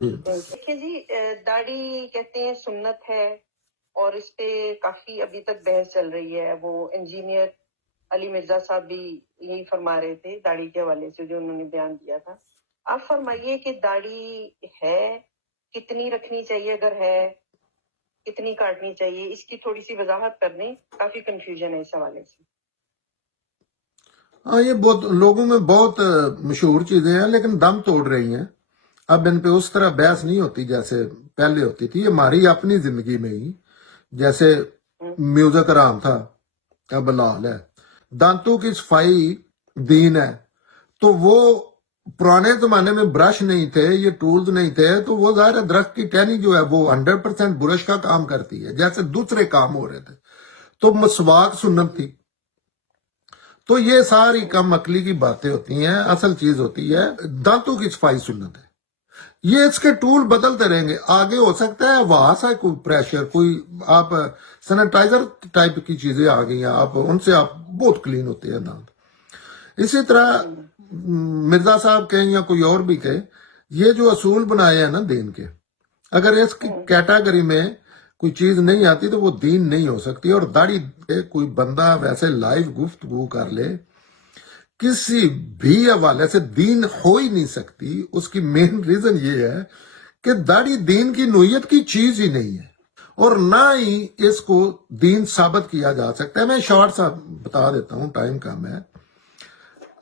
دیکھیے جی، داڑھی کہتے ہیں سنت ہے، اور اس پہ کافی ابھی تک بحث چل رہی ہے. وہ انجینئر علی مرزا صاحب بھی یہی فرما رہے تھے داڑھی کے حوالے سے جو انہوں نے بیان دیا تھا. آپ فرمائیے کہ داڑھی ہے، کتنی رکھنی چاہیے، اگر ہے کتنی کاٹنی چاہیے، اس کی تھوڑی سی وضاحت کر دیں. کافی کنفیوژن ہے اس حوالے سے. ہاں، یہ بہت لوگوں میں بہت مشہور چیزیں ہیں، لیکن دم توڑ رہی ہیں. اب ان پہ اس طرح بحث نہیں ہوتی جیسے پہلے ہوتی تھی. یہ ہماری اپنی زندگی میں ہی جیسے میوزک حرام تھا، اب حلال ہے. دانتوں کی صفائی دین ہے. تو وہ پرانے زمانے میں برش نہیں تھے، یہ ٹولز نہیں تھے، تو وہ ظاہر ہے درخت کی ٹہنی جو ہے وہ 100% برش کا کام کرتی ہے، جیسے دوسرے کام ہو رہے تھے. تو مسواک سنت تھی. تو یہ ساری کم عقلی کی باتیں ہوتی ہیں. اصل چیز ہوتی ہے دانتوں کی صفائی سنت ہے. یہ اس کے ٹول بدلتے رہیں گے. آگے ہو سکتا ہے وہاں سے کوئی پریشر، کوئی آپ سینیٹائزر ٹائپ کی چیزیں آ گئی ہیں، آپ ان سے آپ بہت کلین ہوتے ہیں دانت. اسی طرح مرزا صاحب کہیں یا کوئی اور بھی کہے، یہ جو اصول بنائے ہیں نا دین کے، اگر اس کی کیٹاگری میں کوئی چیز نہیں آتی تو وہ دین نہیں ہو سکتی. اور داڑھی کوئی بندہ ویسے لائیو گفتگو کر لے کسی بھی حوالے سے دین ہو ہی نہیں سکتی. اس کی مین ریزن یہ ہے کہ داڑھی دین کی نوعیت کی چیز ہی نہیں ہے، اور نہ ہی اس کو دین ثابت کیا جا سکتا ہے. میں شارٹ سا بتا دیتا ہوں، ٹائم کم ہے.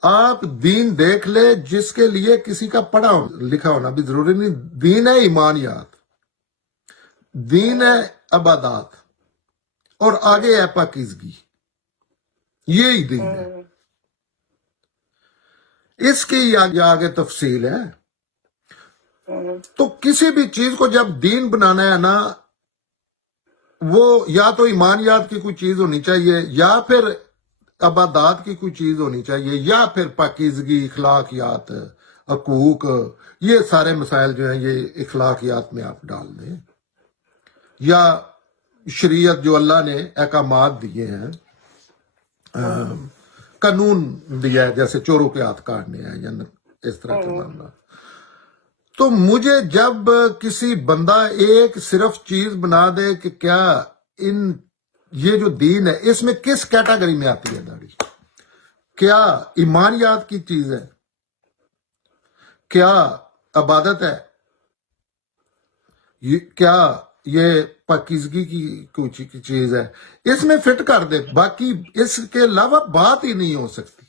آپ دین دیکھ لے جس کے لیے کسی کا پڑھا لکھا ہونا بھی ضروری نہیں. دین ہے ایمانیات، دین ہے عبادات، اور آگے ہے پاکیزگی. یہی دین ہے. اس کی آگے تفصیل ہے. تو کسی بھی چیز کو جب دین بنانا ہے نا، وہ یا تو ایمانیات کی کوئی چیز ہونی چاہیے، یا پھر عبادات کی کوئی چیز ہونی چاہیے، یا پھر پاکیزگی، اخلاقیات، حقوق. یہ سارے مسائل جو ہیں یہ اخلاقیات میں آپ ڈال دیں، یا شریعت جو اللہ نے احکامات دیے ہیں، قانون دیا ہے، جیسے چوروں کے ہاتھ کاٹنے ہیں یا اس طرح کے معاملات. تو مجھے جب کسی بندہ ایک صرف چیز بنا دے کہ کیا یہ جو دین ہے اس میں کس کیٹاگری میں آتی ہے داڑھی، کیا ایمانیات کی چیز ہے، کیا عبادت ہے، کیا یہ پاکیزگی کی کوئی چیز ہے، اس میں فٹ کر دے. باقی اس کے علاوہ بات ہی نہیں ہو سکتی.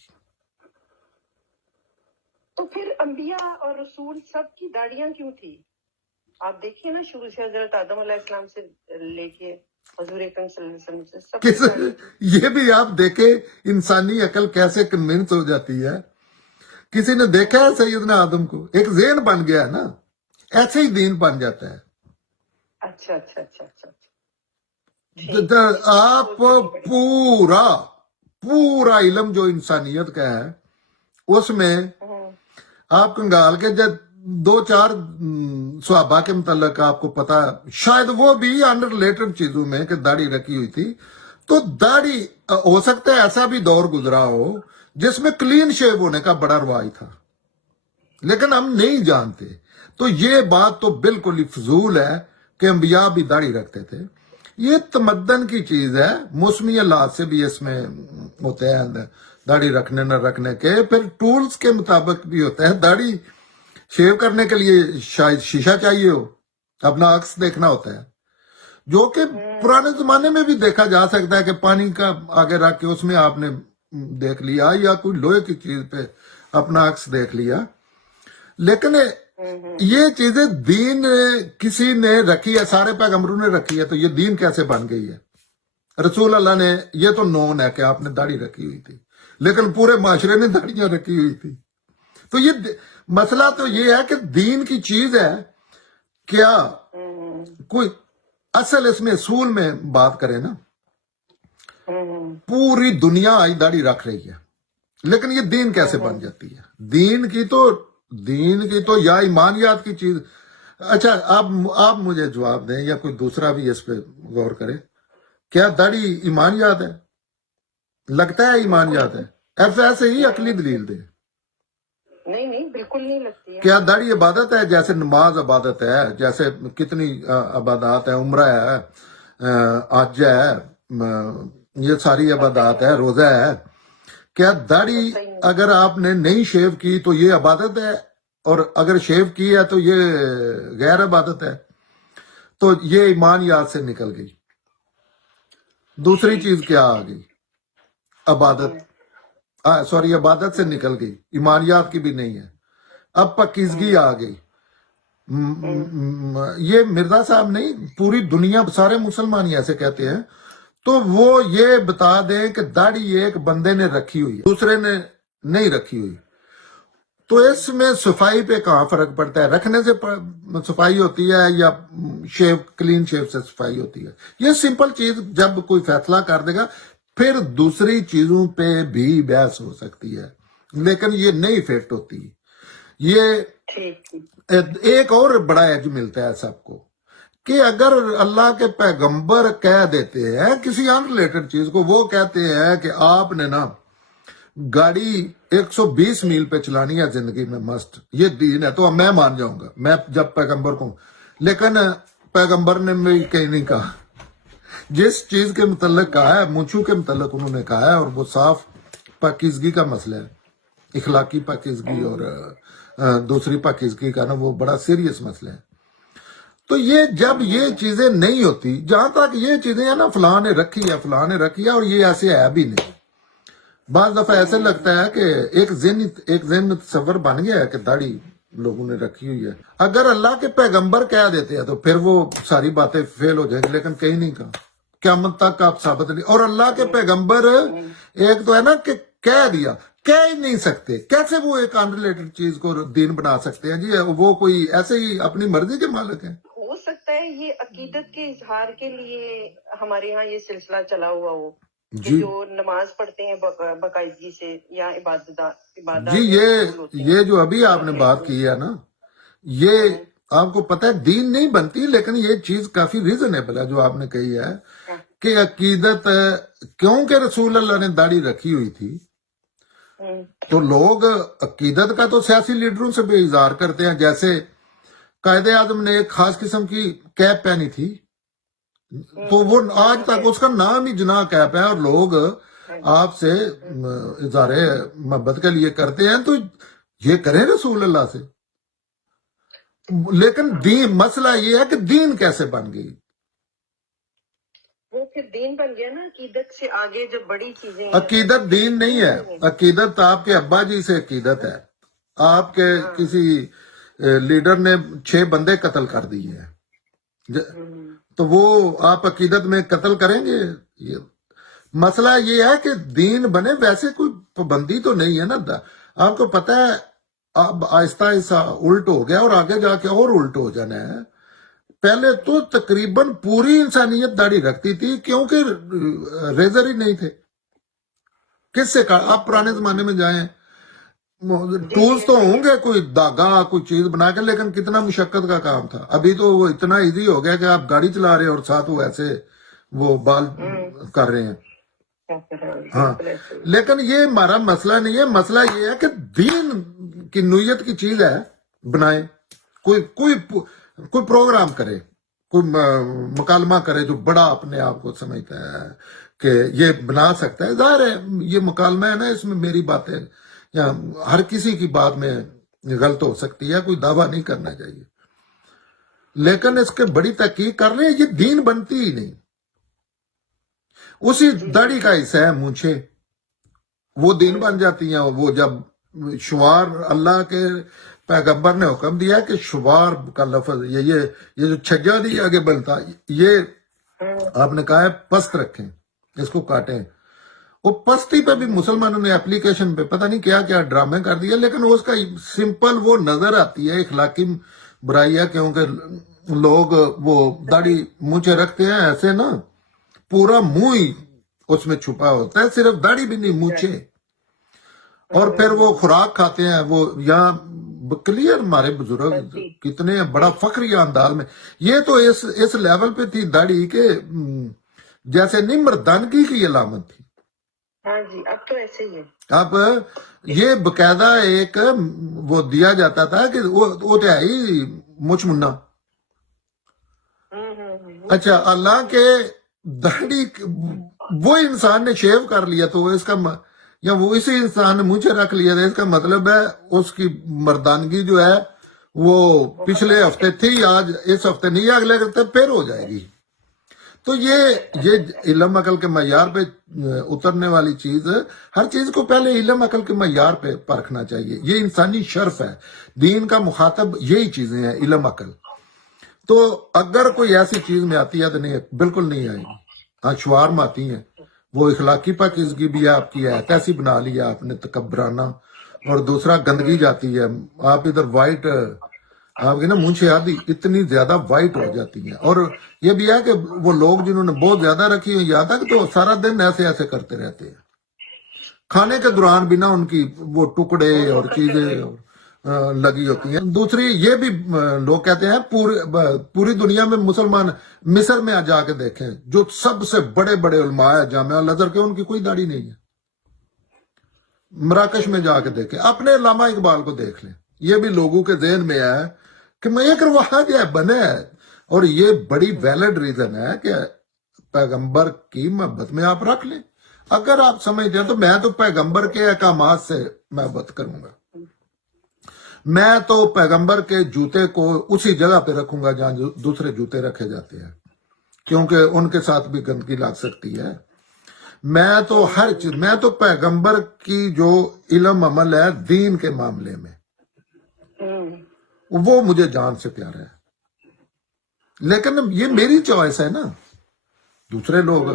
تو پھر انبیاء اور رسول سب کی داڑیاں کیوں تھی؟ آپ دیکھیے نا، شروع سے حضرت آدم علیہ السلام سے لے کے حضور اکرم صلی اللہ علیہ وسلم سے سب کی داڑھی. یہ بھی آپ دیکھیں انسانی عقل کیسے کنونس ہو جاتی ہے. کسی نے دیکھا ہے سیدنا آدم کو، ایک ذہن بن گیا ہے نا، ایسے ہی دین بن جاتا ہے. اچھا اچھا اچھا اچھا. آپ پورا علم جو انسانیت کا ہے اس میں آپ کنگال کے جب 2-4 صحابہ کے متعلق آپ کو پتا، شاید وہ بھی انڈر ریلیٹڈ چیزوں میں کہ داڑھی رکھی ہوئی تھی. تو داڑھی ہو سکتا ہے ایسا بھی دور گزرا ہو جس میں کلین شیو ہونے کا بڑا رواج تھا، لیکن ہم نہیں جانتے. تو یہ بات تو بالکل ہی فضول ہے کہ انبیاء بھی داڑھی رکھتے تھے. یہ تمدن کی چیز ہے. موسمی حالات سے بھی اس میں ہوتے ہیں داڑھی رکھنے نہ رکھنے کے. پھر ٹولز کے مطابق بھی ہوتا ہے. داڑھی شیو کرنے کے لیے شاید شیشہ چاہیے ہو، اپنا عکس دیکھنا ہوتا ہے، جو کہ پرانے زمانے میں بھی دیکھا جا سکتا ہے کہ پانی کا آگے رکھ کے اس میں آپ نے دیکھ لیا، یا کوئی لوہے کی چیز پہ اپنا عکس دیکھ لیا. لیکن یہ چیزیں دین کسی نے رکھی ہے، سارے پیغمبروں نے رکھی ہے. تو یہ دین کیسے بن گئی ہے؟ رسول اللہ نے، یہ تو نون ہے کہ آپ نے داڑھی رکھی ہوئی تھی، لیکن پورے معاشرے نے داڑیاں رکھی ہوئی تھی. تو یہ مسئلہ تو یہ ہے کہ دین کی چیز ہے کیا. کوئی اصل اس میں اصول میں بات کریں نا، پوری دنیا آئی داڑھی رکھ رہی ہے، لیکن یہ دین کیسے بن جاتی ہے؟ دین کی تو یا ایمانیات کی چیز. اچھا آپ مجھے جواب دیں، یا کوئی دوسرا بھی اس پہ غور کرے، کیا داڑھی ایمانیات ہے؟ لگتا ہے ایمانیات ہے؟ ایسے ہی عقلی دلیل دے. नहीं नहीं, बिल्कुल नहीं लगती है। क्या दाढ़ी इबादत है? जैसे नमाज इबादत है, जैसे कितनी इबादत है, उम्र है, हज है, ये सारी इबादत है, रोजा है। क्या दाढ़ी सही नहीं। अगर आपने नहीं शेव की तो ये इबादत है, और अगर शेव की है तो ये गैर इबादत है? तो ये ईमान याद से निकल गई। दूसरी चीज क्या आ गई? इबादत। सॉरी, इबादत से निकल गई, ईमानियात की भी नहीं है। अब पाकीज़गी आ गई। ये मिर्जा साहब नहीं, पूरी दुनिया, सारे मुसलमान ही ऐसे कहते हैं। तो वो ये बता दें कि दाढ़ी एक बंदे ने रखी हुई है, दूसरे ने नहीं रखी हुई, तो इसमें सफाई पे कहाँ फर्क पड़ता है? रखने से सफाई होती है या शेव, क्लीन शेव से सफाई होती है? ये सिंपल चीज जब कोई फैसला कर देगा, फिर दूसरी चीजों पे भी बहस हो सकती है, लेकिन ये नहीं फिट होती। ये ठीक ठीक। एक और बड़ा एज मिलता है सबको कि अगर अल्लाह के पैगंबर कह देते हैं किसी अनरिलेटेड चीज को, वो कहते हैं कि आपने ना गाड़ी 120 मील पे चलानी है जिंदगी में, मस्ट, ये दीन है, तो मैं मान जाऊंगा, मैं जब पैगंबर को। लेकिन पैगंबर ने भी कहीं नहीं कहा। जिस चीज के मुतल्लिक कहा है, मूंछों के मुतल्लिक उन्होंने कहा है, और वो साफ पाकीज़गी का मसला है, इखलाकी पाकीज़गी और दूसरी पाकीज़गी का ना, वो बड़ा सीरियस मसला है। तो ये जब ये चीजें नहीं होती, जहां तक ये चीजें है ना, फलां ने रखी है, फलां ने रखी है, और ये ऐसे है भी नहीं। बाज दफा ऐसे लगता है कि एक जिन तस्वर बन गया है कि दाढ़ी लोगों ने रखी हुई है। अगर अल्लाह के पैगंबर कह देते हैं तो फिर वो सारी बातें फेल हो जाएंगी, लेकिन कहीं नहीं कहा, क़यामत तक आप साबित नहीं। और अल्लाह के पैगंबर एक तो है ना कि कह दिया, कह ही नहीं सकते, कैसे वो एक अनरिलेटेड चीज को दीन बना सकते हैं जी? वो कोई ऐसे ही अपनी मर्जी के मालिक है। हो सकता है ये अकीदत के इजहार के लिए हमारे यहाँ ये सिलसिला चला हुआ हो कि जी जो नमाज पढ़ते हैं बाकायदगी से, या इबादत जी, होते ये जो अभी आपने बात की है ना, ये आपको पता है दीन नहीं बनती, लेकिन ये चीज काफी रीजनेबल है जो आपने कही है कि अकीदत, क्योंकि रसूल अल्लाह ने दाढ़ी रखी हुई थी, तो लोग अकीदत का तो सियासी लीडरों से भी इजहार करते हैं। जैसे कायदे आजम ने एक खास किस्म की कैप पहनी थी, तो वो आज तक उसका नाम ही जनाह कैप है, और लोग आपसे इजहार मोहब्बत के लिए करते हैं, तो ये करें रसूल अल्लाह से। लेकिन दीन, मसला ये है कि दीन कैसे बन गई? वो फिर दीन बन गया ना, अकीदत से आगे जब बड़ी चीजें। अकीदत दीन नहीं है, अकीदत आपके अब्बा जी से अकीदत है। आपके किसी लीडर ने 6 बंदे कत्ल कर दिए हैं, तो वो आप अकीदत में कत्ल करेंगे? ये मसला ये है कि दीन बने, वैसे कोई पाबंदी तो नहीं है ना। आपको पता है अब आहिस्ता आहिस्ता उल्ट हो गया, और आगे जाके और उल्ट हो जाना है। पहले तो तकरीबन पूरी इंसानियत दाढ़ी रखती थी, क्योंकि रेजर ही नहीं थे। किससे का आप पुराने जमाने में जाएं, टूल्स तो होंगे, कोई धागा, कोई चीज बना के, लेकिन कितना मुशक्कत का काम था। अभी तो वो इतना इजी हो गया कि आप गाड़ी चला रहे हैं और साथ वो ऐसे वो बाल कर रहे हैं। हाँ, लेकिन ये हमारा मसला नहीं है। मसला ये है कि दीन की नुयत की चीज है, बनाए, कोई प्रोग्राम करे, कोई मुकालमा करे जो बड़ा अपने आप को समझता है कि ये बना सकता है। जाहिर है ये मुकालमा है ना, इसमें मेरी बातें या हर किसी की बात में गलत हो सकती है, कोई दावा नहीं करना चाहिए, लेकिन इसके बड़ी तहकीक कर रहे हैं, ये दीन बनती ही नहीं। उसी दाढ़ी का हिस्सा है मूंछे, वो दीन बन जाती हैं। वो जब शुवार, अल्लाह के पैगंबर ने हुक्म दिया कि शुवार का लफ्ज, ये जो छज्जा दी आगे बनता, ये आपने कहा है पस्त रखें, इसको काटें। वो पस्ती पे भी मुसलमानों ने एप्लीकेशन पे पता नहीं क्या क्या ड्रामे कर दिया, लेकिन उसका सिंपल वो नजर आती है इखलाकी बुराई है, क्योंकि लोग वो दाढ़ी मूंछे रखते हैं ऐसे ना, पूरा मुंह ही उसमें छुपा होता है, सिर्फ दाढ़ी भी नहीं, मूंछे। और फिर वो खुराक खाते हैं, वो यहाँ क्लियर हमारे बुजुर्ग कितने बड़ा फख्रिया अंदाज में, ये तो इस लेवल पे थी दाढ़ी के जैसे नहीं मर्दानगी की अलामत थी। हाँ जी, अब तो ऐसे ही है। अब ये बकायदा एक वो दिया जाता था कि वो तो है ही मुछ मुन्ना। अच्छा, अल्लाह के दाढ़ी वो इंसान ने शेव कर लिया तो इसका या वो इसी इंसान ने मुझे रख लिया था, इसका मतलब है उसकी मर्दानगी जो है वो पिछले हफ्ते थी, आज इस हफ्ते नहीं, अगले हफ्ते फिर हो जाएगी। तो ये इल्म अकल के मयार पे उतरने वाली चीज, हर चीज को पहले इल्म अकल के मयार पे परखना चाहिए। ये इंसानी शर्फ है, दीन का मुखातब यही चीजें हैं, इल्म अकल। तो अगर कोई ऐसी चीज में आती है तो नहीं, बिल्कुल नहीं आएगी। हाँ, शवार्म आती हैं, वो इखलाकी पाकीज़गी भी आपकी है, कैसी बना लिया आपने तकब्बराना। और दूसरा गंदगी जाती है, आप इधर वाइट, आपकी ना मुंछे आदि इतनी ज्यादा वाइट हो जाती हैं। और ये भी है कि वो लोग जिन्होंने बहुत ज्यादा रखी हुई याद है तो सारा दिन ऐसे ऐसे करते रहते हैं, खाने के दौरान भी ना उनकी वो टुकड़े और चीजें लगी होती हैं। दूसरी ये भी लोग कहते हैं पूरी दुनिया में मुसलमान, मिस्र में जाके देखें, जो सबसे बड़े बड़े उलमा है जामिया अल अज़हर के, उनकी कोई दाढ़ी नहीं है। मराकश में जाके देखें, अपने अल्लामा इकबाल को देख लें। ये भी लोगों के ज़हन में है कि मैं एक रवाज है बने है, और ये बड़ी वैलिड रीजन है कि पैगंबर की मोहब्बत में आप रख लें। अगर आप समझते हैं तो मैं तो पैगंबर के अहकामात से मोहब्बत करूंगा, मैं तो पैगंबर के जूते को उसी जगह पे रखूंगा जहां दूसरे जूते रखे जाते हैं, क्योंकि उनके साथ भी गंदगी लग सकती है। मैं तो हर चीज, मैं तो पैगंबर की जो इल्म अमल है दीन के मामले में, वो मुझे जान से प्यारा है। लेकिन ये मेरी चॉइस है ना। दूसरे लोग,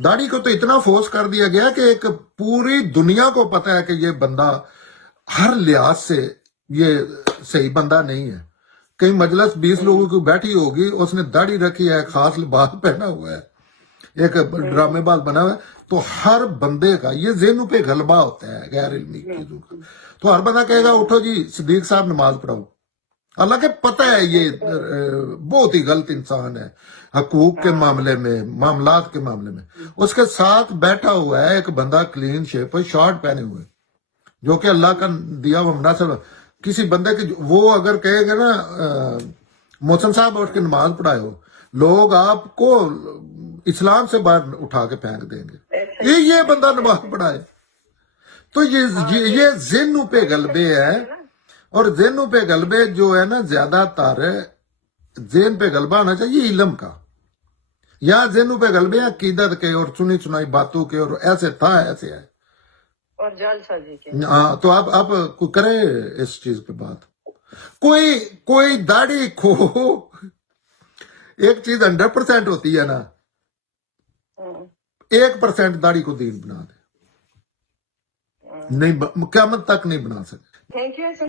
दाढ़ी को तो इतना फोर्स कर दिया गया कि एक पूरी दुनिया को पता है कि ये बंदा हर लिहाज से ये सही बंदा नहीं है। कई मजलिस 20 लोगों की बैठी होगी, उसने दाढ़ी रखी है, खास लिबास पहना हुआ है, एक ड्रामेबाज बना हुआ है, तो हर बंदे का ये ज़हन पे गलबा होता है गैर इल्मी चीजों का। तो हर बंदा कहेगा उठो जी सिद्दीक साहब नमाज पढ़ाओ। हालांकि पता है ये बहुत ही गलत इंसान है हकूक के मामले में, मामलात के मामले में। उसके साथ बैठा हुआ है एक बंदा क्लीन शेप शॉर्ट पहने हुए, जो कि अल्लाह का दिया हुआ मुनासिब। किसी बंदे के वो अगर कहेगा ना मोहसिन साहब उठ के नमाज पढ़ाए हो, लोग आपको इस्लाम से बाहर उठा के फेंक देंगे, ये बंदा नमाज पढ़ाए। तो ये ज़हनों पे गलबे है, और ज़हनों पे गलबे जो है ना, ज्यादातर ज़हन पे गलबा होना चाहिए इल्म का, या ज़हनों पे गलबे अकीदत के और सुनी सुनाई बातों के, और ऐसे था ऐसे है और जालसाजी के। हाँ, तो आप करें इस चीज पे बात। कोई दाढ़ी को एक चीज 100% होती है ना, 1% दाढ़ी को दीन बना दे, नहीं क़यामत तक नहीं बना सकते। Thank you.